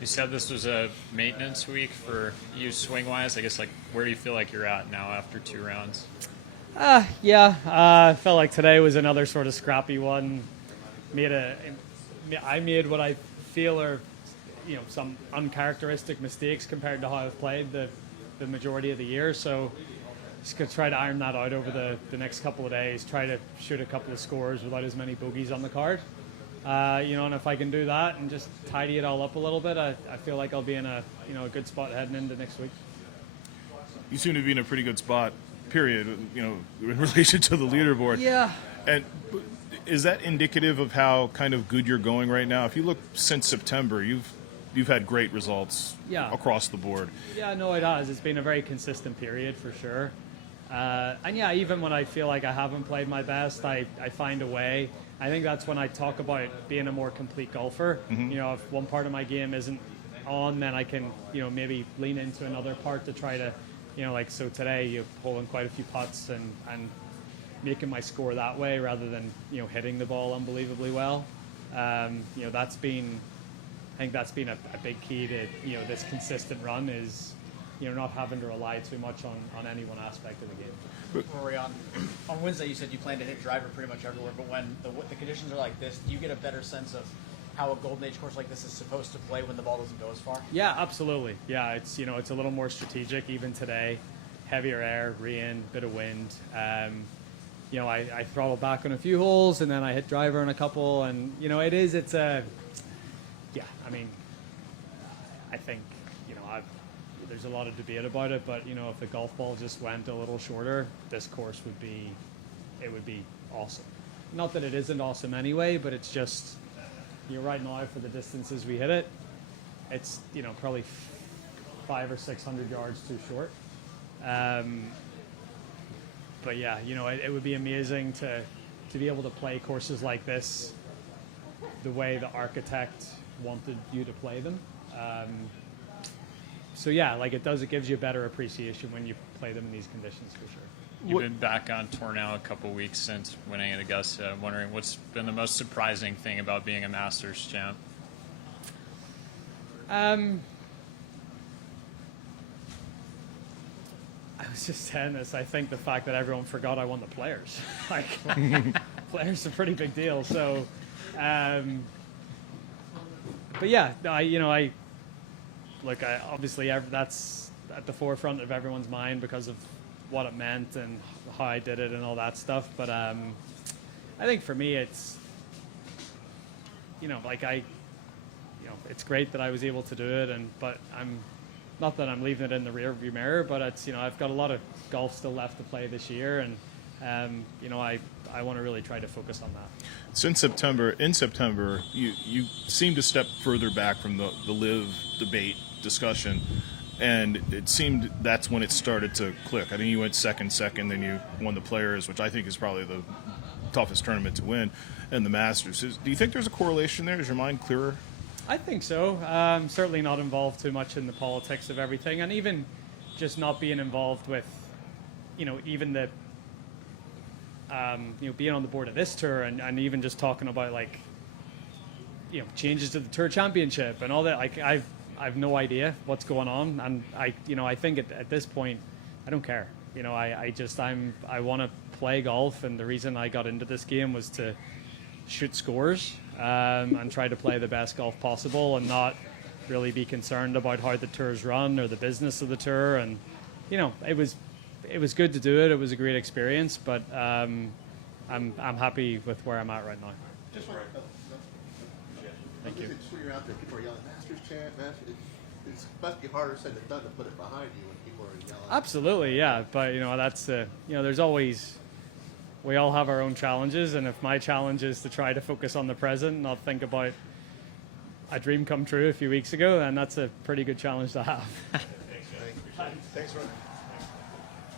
You said this was a maintenance week for you swing-wise. I guess, like, where do you feel like you're at now after 2 rounds? I felt like today was another sort of scrappy one. I made what I feel are, some uncharacteristic mistakes compared to how I've played the majority of the year. So just going to try to iron that out over the next couple of days, try to shoot a couple of scores without as many bogeys on the card. And if I can do that and just tidy it all up a little bit, I feel like I'll be in a good spot heading into next week. You seem to be in a pretty good spot, period, in relation to the leaderboard. Yeah. And is that indicative of how kind of good you're going right now? If you look since September, you've had great results across the board. Yeah, no, it has. It's been a very consistent period for sure. Even when I feel like I haven't played my best, I find a way. I think that's when I talk about being a more complete golfer. Mm-hmm. If one part of my game isn't on, then I can, maybe lean into another part to try to, so today you're pulling quite a few putts and making my score that way rather than, hitting the ball unbelievably well. I think that's been a big key to, this consistent run is, not having to rely too much on any one aspect of the game. Rory, on Wednesday you said you plan to hit driver pretty much everywhere, but when the conditions are like this, do you get a better sense of how a Golden Age course like this is supposed to play when the ball doesn't go as far? Yeah, absolutely. Yeah, it's it's a little more strategic even today. Heavier air, rain, bit of wind. I throttle back on a few holes and then I hit driver on a couple, and I think there's a lot of debate about it, but if the golf ball just went a little shorter, this course would be awesome. Not that it isn't awesome anyway, but it's just right now for the distances we hit it, it's probably 500 or 600 yards too short. But yeah, it would be amazing to be able to play courses like this the way the architect wanted you to play them. It gives you a better appreciation when you play them in these conditions for sure. You've been back on tour now a couple weeks since winning at Augusta. I'm wondering what's been the most surprising thing about being a Masters champ? I was just saying this. I think the fact that everyone forgot I won the Players. Players are a pretty big deal. So, obviously that's at the forefront of everyone's mind because of what it meant and how I did it and all that stuff. But I think for me, it's it's great that I was able to do it, but I'm not that I'm leaving it in the rearview mirror, but it's I've got a lot of golf still left to play this year, and I want to really try to focus on that. Since in September, you seem to step further back from the live debate discussion, and it seemed that's when it started to click. I think you went second, then you won the Players, which I think is probably the toughest tournament to win, and the Masters. Do you think there's a correlation there? Is your mind clearer? I think so. Certainly not involved too much in the politics of everything, and even just not being involved with, even the, being on the board of this tour, and even just talking about changes to the Tour Championship and all that. I've no idea what's going on, and I think at this point, I don't care. I want to play golf, and the reason I got into this game was to shoot scores and try to play the best golf possible, and not really be concerned about how the tours run or the business of the tour. And it was good to do it. It was a great experience, but I'm happy with where I'm at right now. Just right. Thank you. Just when you're out there, people are yelling Masters chant, Masters. It's must be harder said than done to put it behind you when people are yelling. Absolutely, yeah. But that's there's always. We all have our own challenges, and if my challenge is to try to focus on the present, not think about a dream come true a few weeks ago, then that's a pretty good challenge to have. Thanks, Rory.